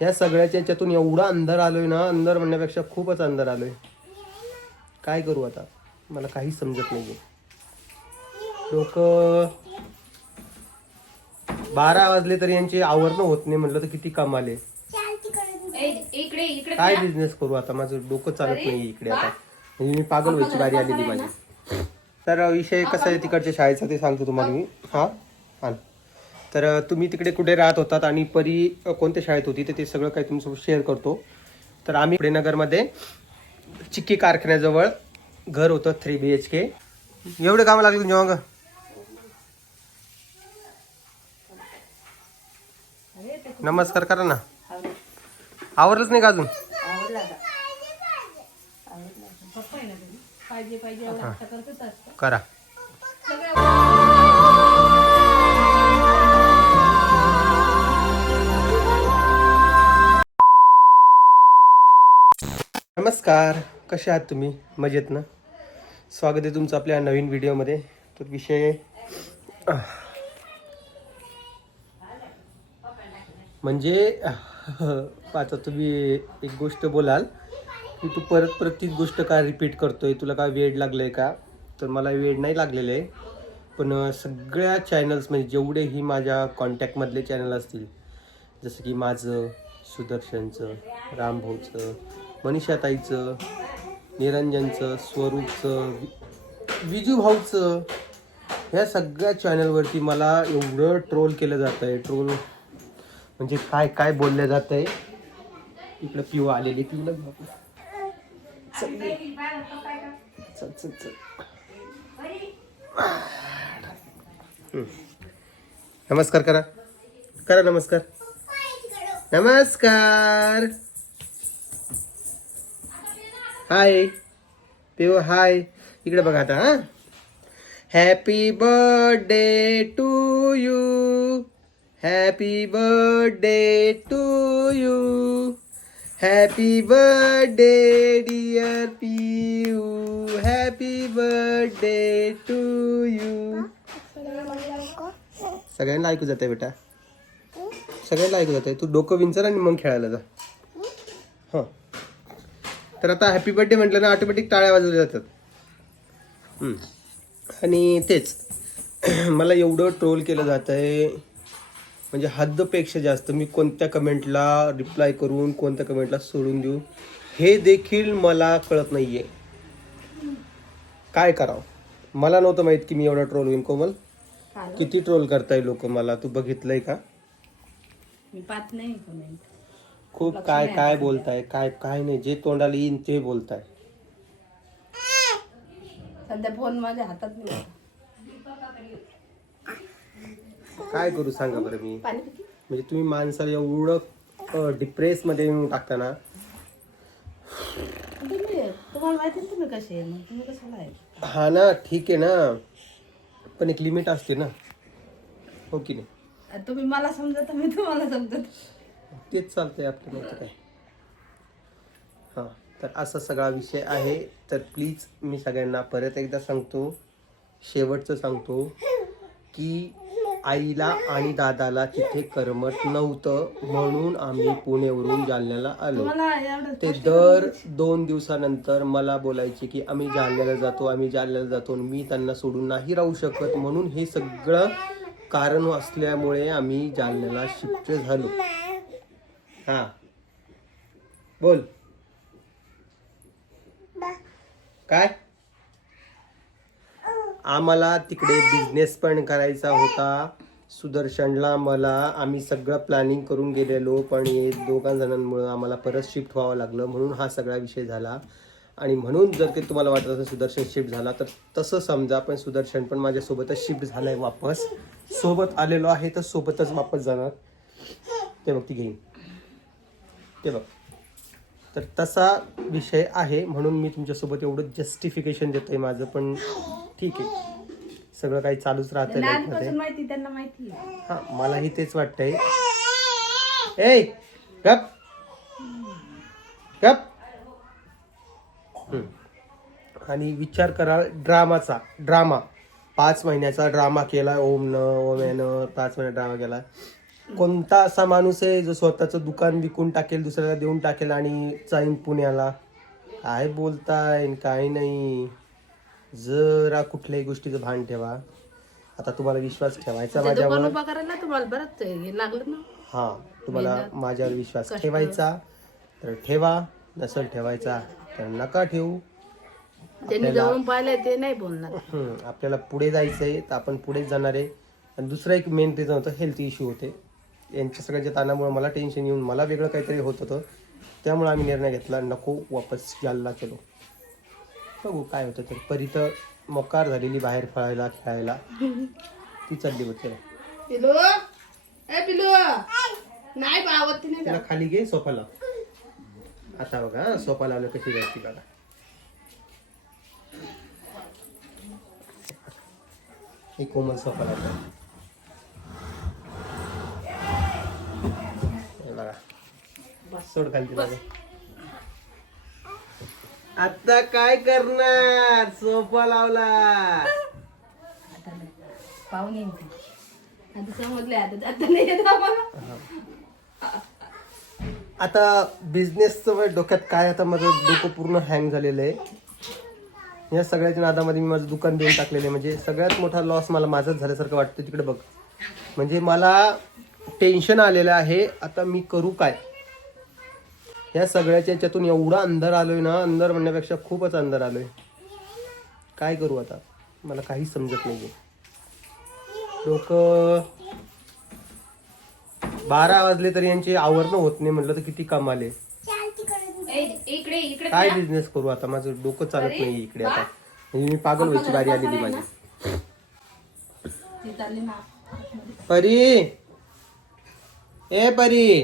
ह्या सगळ्याच्या याच्यातून एवढा अंधार आलोय ना अंधार म्हणण्यापेक्षा खूपच अंधार आलोय. काय करू आता? मला काही समजत नाहीये. लोक बारा वाजले तरी यांची आवरणं होत नाही म्हटलं तर किती कमाले काय बिझनेस करू आता? माझं डोकं चालत नाही इकडे आता. म्हणजे मी पागल व्हायची बारी आलेली माझी. तर विषय कसा आहे तिकडच्या शाळेचा ते सांगतो तुम्हाला मी. हा? हा तर तुम्ही तिकडे कुठे राहत होतात आणि परी कोणत्या शाळेत होती तर ते सगळं काही तुमच्यासोबत शेअर करतो. तर आम्ही पुणे नगरमध्ये चिक्की कारखान्याजवळ घर होतं थ्री बी एच के एवढे कामं लागले तुमच्या मागं? नमस्कार करा ना. आवरलंच नाही का अजून? करा. नमस्कार कसे आहात तुम्ही? मजेत ना? स्वागत आहे तुमचं आपल्या नवीन व्हिडिओमध्ये. तर विषय म्हणजे आता तुम्ही एक गोष्ट बोलाल की तू परत परत तीच गोष्ट का रिपीट करतोय? तुला काय वेळ आहे का? तर मला वेळ नाही लागलेलं आहे. पण सगळ्या चॅनल्स म्हणजे जेवढेही माझ्या कॉन्टॅक्टमधले चॅनल असतील जसं की माझं सुदर्शनचं रामभाऊचं मनीषाताईचं निरंजनचं स्वरूपचं विजूभाऊचं विजू भाऊचं ह्या सगळ्या चॅनलवरती मला एवढं ट्रोल केलं जात आहे ट्रोल म्हणजे काय काय बोललं जात आहे इकडं पिऊ आलेली पिऊला चल चल चल चल. नमस्कार करा. करा नमस्कार. नमस्कार. हाय पिओ हाय इकडे बघा आता हां. Happy birthday to you happy birthday to you happy birthday dear Piyu happy birthday to you सगळ्यांना ऐकू जाते बेटा. सगळ्यांना ऐकू जाते तू डोकं विंचर आणि मग खेळायला जा. हां. तर आता हॅपी बर्थडे म्हटलं ना ऑटोमॅटिक टाळ्या वाजवल्या जातात. आणि तेच मला एवढं ट्रोल केलं जात आहे म्हणजे हद्दपेक्षा जास्त मी कोणत्या कमेंटला रिप्लाय करून कोणत्या कमेंटला सोडून देऊ हे देखील मला कळत नाही आहे काय करावं? मला नव्हतं माहीत की मी एवढा ट्रोल होईन. कोमल किती ट्रोल करताय लोक मला? तू बघितलंय का? मी पाहत नाही कमेंट खूप काय काय बोलताय काय काय नाही जे तोंडाला येईन ते बोलताय. सध्या फोन माझ्या हातात नाही काय करू सांगा बरं मी? पाणी पिती? म्हणजे तुम्ही माणसाला एवढं डिप्रेस मध्ये येऊन टाकता ना? तुम्ही तुम्हाला माहिती ना तुम्ही कसे आहे? मग तुम्ही कशाला आहे? हा ना ठीक आहे ना. पण एक लिमिट असते ना. हो की नाही? तुम्ही मला समजत मी तुम्हाला समजत. तेच चालतंय आपलं नव्हतं काय. हां तर असा सगळा विषय आहे. तर प्लीज मी सगळ्यांना परत एकदा सांगतो शेवटचं सांगतो की आईला आणि दादाला तिथे करमत नव्हतं म्हणून आम्ही पुण्यावरून जालन्याला आलो. ते दर दोन दिवसानंतर मला बोलायचे की आम्ही जालन्याला जातो आम्ही जालन्याला जातो आणि मी त्यांना सोडून नाही राहू शकत म्हणून हे सगळं कारण असल्यामुळे आम्ही जालन्याला शिफ्ट झालो. हा. बोल. काय? आम्हाला तिकडे बिझनेस पण करायचा होता. सुदर्शनला मला आम्ही सगळं प्लॅनिंग करून गेलेलो पण हे दोघा जणांमुळं आम्हाला परत शिफ्ट व्हावं लागलं म्हणून हा सगळा विषय झाला. आणि म्हणून जर काही तुम्हाला वाटत असेल सुदर्शन शिफ्ट झाला तर तसं समजा पण सुदर्शन पण माझ्यासोबतच शिफ्ट झालाय वापस. सोबत आलेलो आहे तर सोबतच वापस जाणार. ते बघ ती घेईन. ते बघ. तर तसा विषय आहे म्हणून मी तुमच्यासोबत एवढं जस्टिफिकेशन देतोय माझं पण ठीक आहे. सगळं काही चालूच राहतं लाईफमध्ये लहानपासून माहिती त्यांना माहिती आहे. हा मलाही तेच वाटतंय. ए गप. गप. हम्म. आणि विचार करा ड्रामाचा ड्रामा. पाच महिन्याचा ड्रामा केला ओमनं ओम्यानं पाच महिन्यात ड्रामा केला कोणता असा माणूस आहे जो स्वतःचं दुकान विकून टाकेल दुसऱ्याला देऊन टाकेल आणि जाईन पुण्याला? काय बोलताय काय नाही? जरा कुठल्याही गोष्टीचं भान ठेवा. आता तुम्हाला विश्वास ठेवायचा माझ्यावर. उभा करायला तुम्हाला बरंच हे लागलं ना? हा तुम्हाला माझ्यावर विश्वास ठेवायचा. तर ठेवा नसेल ठेवायचा तर नका ठेवू. त्यांनी जवळून पाहिलंय ते नाही बोलणार. हम्म, आपल्याला पुढे जायचं आहे तर आपण पुढेच जाणार आहे. आणि दुसरं एक मेन रिझन होतं हेल्थ इश्यू होते. यांच्या सगळ्यांच्या ताणामुळे मला टेन्शन येऊन मला वेगळं काहीतरी होत होतं. त्यामुळे आम्ही निर्णय घेतला नको वापस जालना चलो बघू काय होतं तर परी तर मोकार झालेली बाहेर फळायला खेळायला. ती चालली होती. पिलू. ए पिलू. नाही पावत नाही तिला खाली घे सोफा लाव आता बघा सोफा लावलं कशी जायची बघा. हे कोमल सोफा लावतो सोड खाली तिला आता काय करणार? सोफा लावला. पाहून येईन ती. आता समजले आता आता नाही येत आम्हाला. आता बिझनेसचं डोक्यात काय आता माझं डोकं पूर्ण हँग झालेलं आहे. या सगळ्याच्या नादामध्ये मी माझं दुकान देऊन टाकलेलं आहे. म्हणजे सगळ्यात मोठा लॉस मला माझंच झाल्यासारखं वाटतं तिकडे बघ. म्हणजे मला टेन्शन आलेलं आहे. आता मी करू काय? या सगळ्याच्या याच्यातून एवढा अंधार आलोय ना अंधार म्हणण्यापेक्षा खूपच अंधार आलोय. काय करू आता? मला काहीच समजत नाहीये. लोक बारा वाजले तरी यांची आवरणं होत नाही म्हटलं तर किती कमाले काय बिझनेस करू आता? माझं डोकं चालत नाही इकडे आता. म्हणजे मी पागल व्हायची बारी आलेली माझी. परी! ए परी!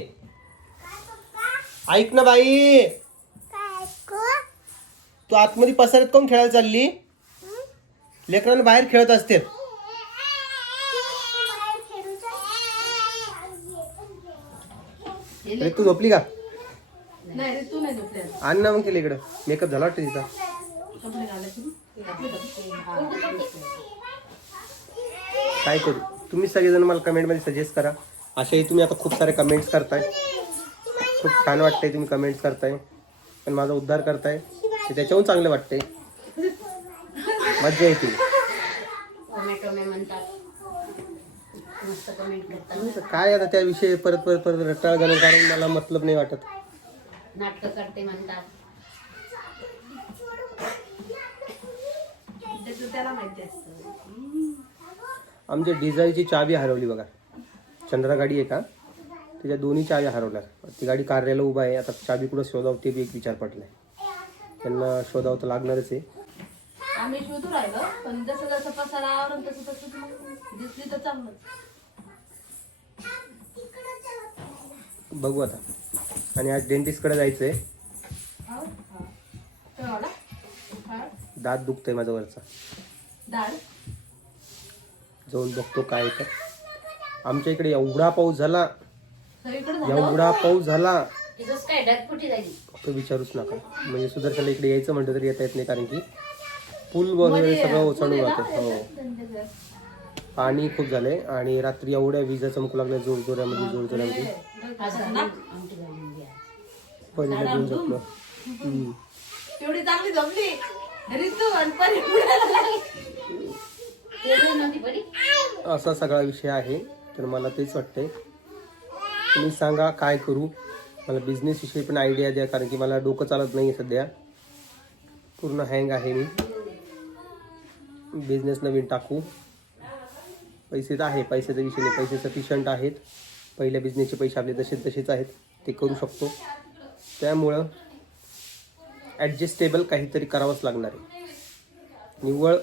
ऐक ना बाई. तू आतमध्ये पसरत कोण खेळायला चालली? लेकरांना बाहेर खेळत असते अरे तू झोपली का? नाही रे तू नाही झोपले आता. आण ना मग केलं इकडं. मेकअप झाला वाटतं तिचा. कपडे काय करू? तुम्ही सगळेजण मला कमेंटमध्ये सजेस्ट करा. अशाही तुम्ही आता खूप सारे कमेंट्स करताय. खूप छान वाटतंय तुम्ही कमेंट्स करताय. पण माझा उद्धार करताय ते त्याच्याहून चांगलं वाटतंय. मज्जा येते. कमेंट काय आता त्याविषयी परत परत परत रटाळ घालून कारण मला मतलब नाही वाटत. नाटक करते म्हणतात. त्याचं त्याला माहिती असतं. आमच्या डिझाईलची चावी हरवली बघा. चंद्रा गाडी आहे का? त्याच्या दोन्ही चाव्या हरवल्या ती गाडी कार्याला उभा आहे. आता चावी कुठं शोधावं ते बी एक विचार पडलाय त्यांना शोधावं तर लागणारच आहे. आम्ही शोधू राहिलो पण जसं जसं पसारा आवरण तसं तसं मग दिसली तर चांगलं बघू आता. आणि आज डेंटिस्टकडे जायचं आहे हो? हा. तेवढा? हा. दात दुखतंय माझा वरचा डाळ जाऊन बघतो काय आहे तर आमच्या इकडे एवढा पाऊस झालं एवढा पाऊस झाला. तो विचारूच नका. म्हणजे सुदर्शनला इकडे यायचं म्हटलं तरी येता येत नाही कारण की पूल वगैरे सगळं ओसंडून जातं. हो. पाणी खूप झालंय आणि रात्री एवढ्या विजा चमकू लागल्या जोर जोरामध्ये जोर जोरामध्ये. घेऊन झोपलो चांगली आणि परी. असा सगळा विषय आहे. तर मला तेच वाटतंय. तुम्ही सांगा काय करू? मला बिझनेसविषयी पण आयडिया द्या कारण की मला डोकं चालत नाही आहे सध्या. पूर्ण हँग आहे मी. बिझनेस नवीन टाकू. पैसे तर आहे पैशाचा विषय नाही. पैसे सफिशंट आहेत. पहिल्या बिझनेसचे पैसे आपले जसे तसेच आहेत ते करू शकतो. त्यामुळं ॲडजस्टेबल काहीतरी करावंच लागणार आहे. निव्वळ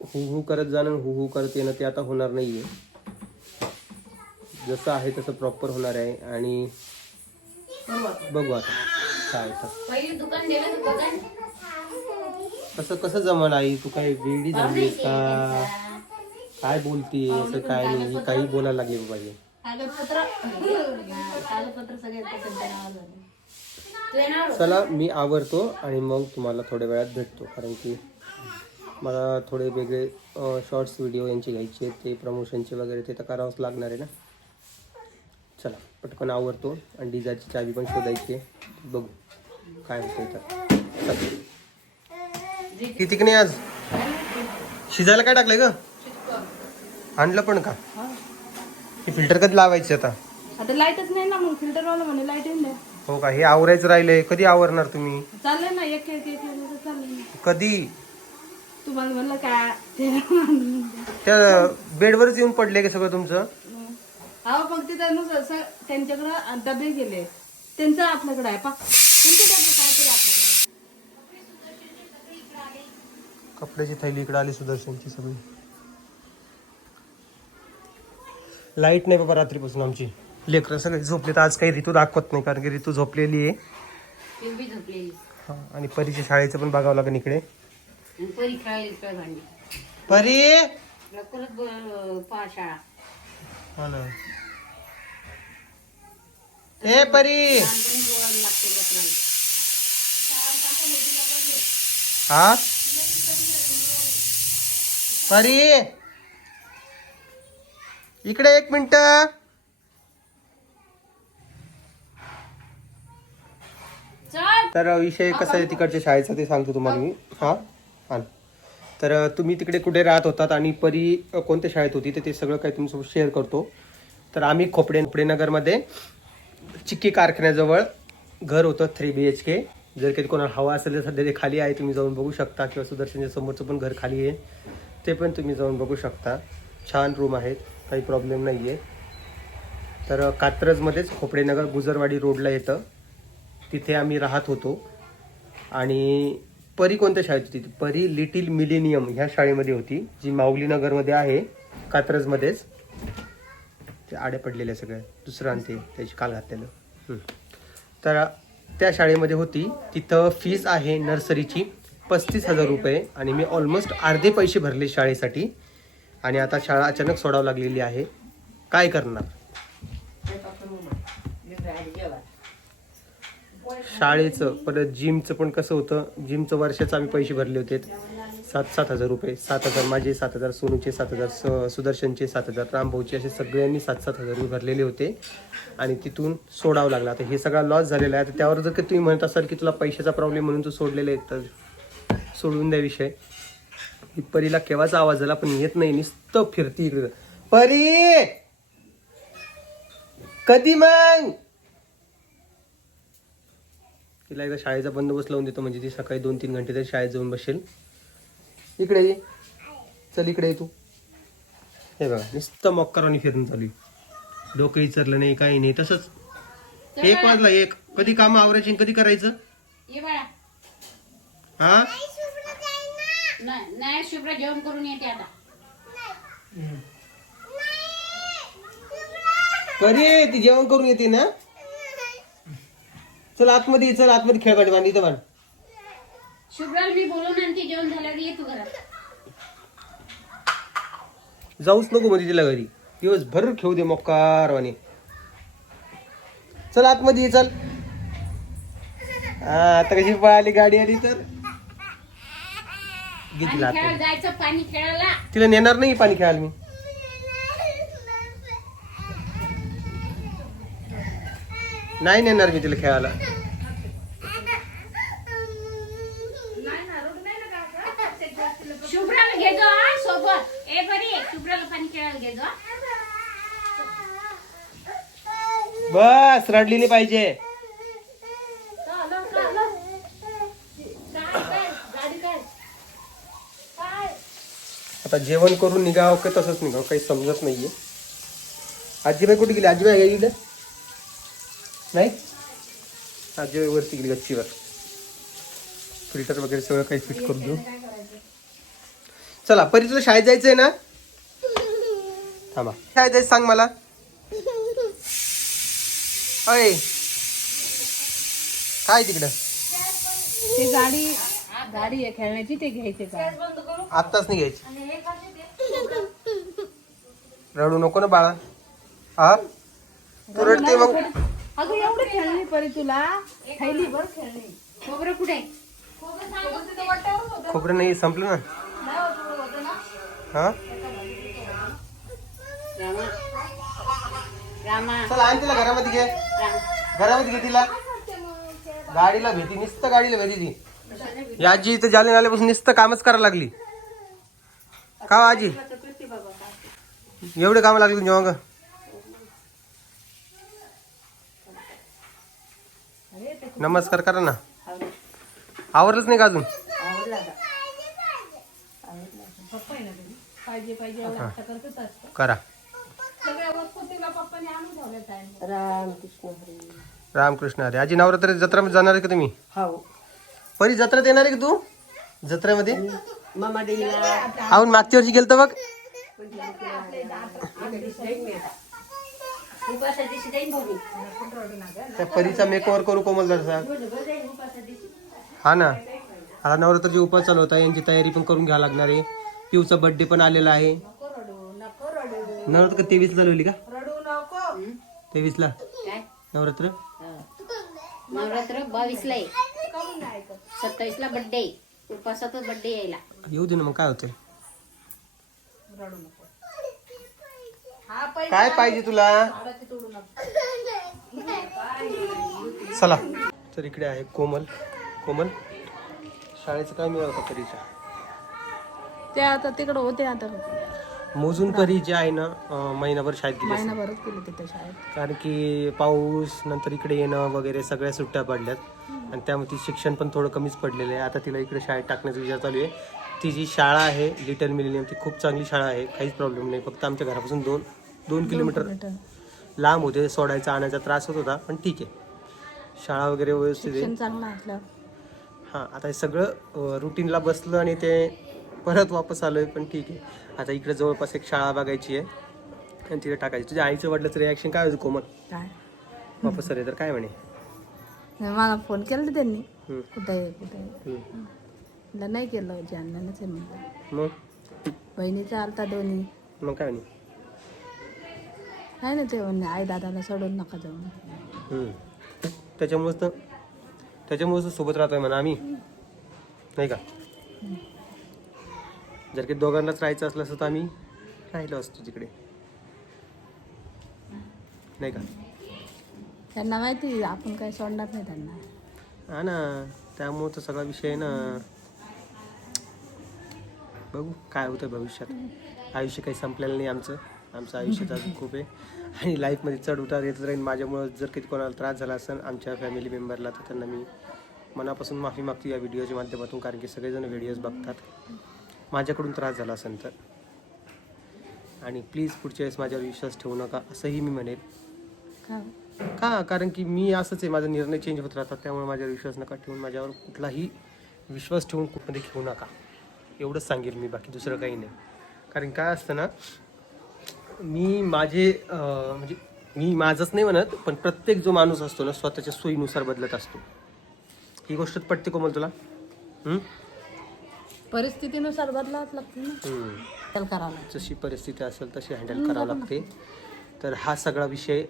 हु हु करत जाणं हु हु करत येणं ते आता होणार नाही आहे जसं आहे तसं प्रॉपर होणार आहे. आणि बघू आता. काय तर पहिली दुकान दिलं दुकान कसं कसं जमल आई? तू काय वेडी झाली का? काय बोलती असं काय नाही हे काही बोलायला लागले पाहिजे कागदपत्र. कागदपत्र सगळे चला मी आवरतो आणि मग तुम्हाला थोड्या वेळात भेटतो. कारण की मला थोडे वेगळे शॉर्ट्स व्हिडिओ यांचे घ्यायचे ते प्रमोशनचे वगैरे ते तर करावंच लागणार आहे ना. चला पटकन आवरतो आणि डिझाची चावी पण शोधायची आहे. बघू काय होतंय तर. किती नाही आज. शिजायला काय टाकलंय ग? आणलं पण का? हे फिल्टर कधी लावायचे आता? आता लाईटच नाही ना मग फिल्टर वाला म्हणे लाइट येईल हो का? हे आवरायचं राहिलंय. कधी आवरणार तुम्ही? चाललंय ना एक एक एक कधी? तुम्हाला म्हणलं काय त्या बेडवरच येऊन पडले का सगळं तुमचं? अहो मग ते नुसार असं त्यांच्याकडं डबे गेले. त्यांचं आपल्याकडे आहे. पा त्यांचे डबे काहीतरी आपल्याकडे कपड्याची थैली इकडे आली सुदर्शनची सगळी. लाइट नाही बाबा रात्रीपासून आमची. लेकरं सगळे झोपले तर आज काही ऋतू दाखवत नाही कारण की ऋतू झोपलेली आहे. झोपलेली. हा, आणि परीच्या शाळेचं पण बघावं लागेल इकडे. आणि परी खेळायला काय भांडी. परी! लवकरच ब- पहा शाळा. हा ना ए परी. हा? परी. इकडे एक मिनिट. तर विषय कसा आहे तिकडच्या शाळेचा ते सांगतो तुम्हाला मी. हा? हा तर तुम्ही तिकडे कुठे राहत होतात आणि परी कोणत्या शाळेत होती? तर ते सगळं काही तुमच्यासोबत शेअर करतो. तर आम्ही खोपडे खोपडेनगरमध्ये चिक्की कारखान्याजवळ घर होतं थ्री बी एच के जर कधी कोणाला हवा असेल तर सध्या ते खाली आहे तुम्ही जाऊन बघू शकता. किंवा सुदर्शनच्या समोरचं पण घर खाली आहे. ते पण तुम्ही जाऊन बघू शकता. छान रूम आहेत काही प्रॉब्लेम नाही आहे तर कात्रजमध्येच खोपडेनगर गुजरवाडी रोडला येतं. तिथे आम्ही राहत होतो. आणि परी कोणत्या शाळेत होती? परी लिटिल मिलेनियम ह्या शाळेमध्ये होती जी माऊली नगरमध्ये आहे कात्रजमध्येच. ते आड्या पडलेल्या सगळ्या दुसरं आणि ते त्याची काल घातलेलं. तर त्या शाळेमध्ये होती. तिथं फीस आहे नर्सरीची पस्तीस हजार रुपये आणि मी ऑलमोस्ट अर्धे पैसे भरले शाळेसाठी. आणि आता शाळा अचानक सोडावं लागलेली आहे. काय करणार? शाळेचं परत जिमचं पण कसं होतं जिमचं वर्षाचं आम्ही पैसे भरले होते. सात सात हजार रुपये सात हजार माझे सात हजार सोनूचे सात हजार स सुदर्शनचे सात हजार रामभाऊचे असे सगळ्यांनी सात सात हजार रुपये भरलेले होते. आणि तिथून सोडावं लागलं. आता हे सगळा लॉस झालेला आहे. तर त्यावर जर का तुम्ही म्हणत असाल की तुला पैशाचा प्रॉब्लेम म्हणून तू सोडलेले आहे तर सोडून द्या विषय. परीला केव्हाचा आवाज झाला पण येत नाही. नुसतं फिरती परी! कधी मग? तिला एकदा शाळेचा बंदोबस्त लावून देतो म्हणजे ती सकाळी दोन तीन घंटे तरी शाळेत जाऊन बसेल. इकडे ये. चल इकडे ये तू. हे बघा नुसतं मॉक्करांनी फिरून चालू आहे. डोकं विचारलं नाही काही नाही तसंच. एक वाजला एक. कधी काम आवरायची आणि कधी करायचं? ये बाळा. हा? नाही नाही शुभ्र जेवण करून येते आता. परी ती जेवण करून येते ना? चल आतमध्ये ये, चल आतमध्ये खेळ काढ बांध इथं बांध शुभ्राला मी बोलून आणते जेवण झाल्यावर ये तू घरात. जाऊच नको म्हणजे तिला घरी. दिवसभर खेळू दे मोकारवाने चल आतमध्ये ये, चल. हा आता कशी पळाली गाडी आली तर? घे तिला आणि खेळायला आतमध्ये. जायचं पाणी खेळायला. तिला नेणार नाही पाणी खेळायला मी. नाही नेणार मी तिला खेळायला. शुभ्राला घे जो हा सोबत. ए बरी शुभ्राला पाणी खेळायला घे जो. बस रडली नाही पाहिजे आता जेवण करून निघावं का तसंच निघावं? काही समजत नाहीये. आजीबाई कुठे गेली? आजीबाई इकडे? नाही? आजीबाई वरती गेली गच्चीवर. फिल्टर वगैरे सगळं काही फिट करून देऊ. चला परी तुला शाळेत जायचंय ना? थांबा. शाळेत जायचं सांग मला. अय. काय तिकडं? ती गाडी गाडी आहे खेळण्याची ते घ्यायचे का? आत्ताच नाही घ्यायची. रडू नको ना बाळा. हा तू रडते मग. अगं एवढी खेळली परी तुला. खेळली बर खेळली खोबरं कुठे? खोबरं नाही संपलं ना. हा? चल आण तिला घरामध्ये घे. घरामध्ये घे तिला. गाडीला भेटी नुसतं गाडीला भेटी ती. या आजी इथं जाले आल्यापासून नुसतं कामच करायला लागली. का हो आजी? एवढे काम लागली तुझ्या मग? नमस्कार करा ना. आवरलंच नाही का अजून? करा. ठेवल्या टाइम रामकृष्ण हरी. रामकृष्ण अरे आजी नवरात्र जत्रा जाणार आहे का तुम्ही? हाव परी जत्रेत येणार आहे का तू? जत्रेमध्ये? मामा दिला आऊन मागच्या वर्षी गेलतो बघ. उपासा दिवशी जाईन भाऊ मी. त्या परीचा मेकओव्हर करू कोमल जरसा बरोबर जाईन उपासा दिवशी. हा ना. आता नवरात्राची उपास चालू होता यांची तयारी पण करून घ्यावी लागणार आहे. पिऊचा बर्थडे पण आलेला आहे. नवरात्र का तेवीस चालवली का? रडू नको. तेवीस ला काय? नवरात्र? हा. नवरात्र बावीस ला आहे सत्तावीस ला बर्थडे उपासातच बर्थडे यायला. येऊ दे ना मग काय होते काय पाहिजे तुला? चला तर इकडे आहे कोमल. कोमल शाळेचं काय मिळालं होतं परीच्या ते आता तिकडे होते आता. मोजून परी जे आहे ना महिनाभर शाळेत गेली असेल. महिनाभरच गेले तिथे शाळेत. कारण की पाऊस नंतर इकडे येणं वगैरे सगळ्या सुट्ट्या पडल्यात. आणि त्यामुळे ती शिक्षण पण थोडं कमीच पडलेलं आहे. आता तिला इकडे शाळेत टाकण्याचा विचार चालू आहे. ती जी शाळा आहे लिटल मिलिनियम ती खूप चांगली शाळा आहे. काहीच प्रॉब्लेम नाही. फक्त आमच्या घरापासून दोन दोन किलोमीटर लांब होते सोडायचा आणायचा त्रास होत होता पण ठीक आहे. शाळा वगैरे व्यवस्थित आहे. शिक्षण चांगलं असलं हां आता हे सगळं रुटीनला बसलं आणि ते परत वापस आलो आहे पण ठीक आहे. आता इकडे जवळपास एक शाळा बघायची आहे. आणि तिथे टाकायची. तुझ्या आईचं वाटलं रिॲक्शन काय होतं कोमल? काय? वापस आले तर काय म्हणे? मला फोन केला त्यांनी. कुठे आहे कुठे आहे? नाही केलं जानण्याच आहे म्हणलं. मग? बहिणीचा आलता दोन्ही. मग काय म्हणे? काय ना ते म्हणणे आई दादाला सोडून नका जाऊ. हम्म. त्याच्यामुळेच तर त्याच्यामुळेच तर सोबत राहतोय म्हणा आम्ही. नाही का? जर की दोघांनाच राहायचं असलं असतं तर आम्ही राहिलो असतो तिकडे. नाही का? त्यांना माहिती आपण काही सोडणार नाही त्यांना. हा ना. त्यामुळे तर सगळा विषय आहे ना. बघू काय होतं भविष्यात. आयुष्य काही संपलेलं नाही आमचं. आमचं आयुष्य तर अजून खूप आहे. आणि लाईफमध्ये चढ उतार येत राहील. माझ्यामुळं जर कधी कोणाला त्रास झाला असेल आमच्या फॅमिली मेंबरला तर त्यांना मी मनापासून माफी मागतो या व्हिडिओच्या माध्यमातून कारण की सगळेजण व्हिडिओज बघतात. माझ्याकडून त्रास झाला असेल तर. आणि प्लीज पुढच्या वेळेस माझ्यावर विश्वास ठेवू नका असंही मी म्हणेल. का? का? कारण की मी असंच आहे. माझा निर्णय चेंज होत राहतात. त्यामुळे माझ्यावर विश्वास नका ठेवून माझ्यावर कुठलाही विश्वास ठेवून कुठमध्ये घेऊ नका. एवढंच सांगेल मी बाकी दुसरं काही नाही. कारण काय असतं ना मी माझे म्हणजे मी माझंच नाही म्हणत पण प्रत्येक जो माणूस असतो ना स्वतःच्या सोयीनुसार बदलत असतो. ही गोष्ट पटते कोमल तुला? हम्म? परिस्थितीनुसार बदलावच लागते ना. हम्म. त्याला करावं लागतं. जशी परिस्थिती असेल तशी हँडल करावं लागते. तर हा सगळा विषय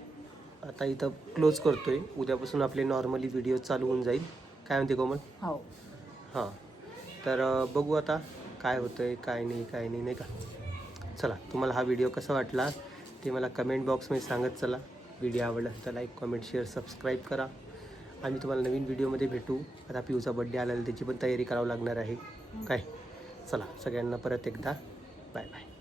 आता इथं क्लोज करतोय. उद्यापासून आपले नॉर्मली व्हिडिओ चालू होऊन जाईल. काय म्हणते कोमल? हो. हां. तर अं, बघू आता काय होतंय काय नाही काय नाही नाही का? चला तुम्हाला हा व्हिडिओ कसा वाटला ते मला कमेंट बॉक्समध्ये सांगत चला. व्हिडिओ आवडला तर लाईक कमेंट शेअर सबस्क्राईब करा. आम्ही तुम्हाला नवीन व्हिडिओमध्ये भेटू. आता पिऊचा बड्डे आलेला त्याची पण तयारी करावं लागणार आहे. काय? चला सगळ्यांना परत एकदा. Bye bye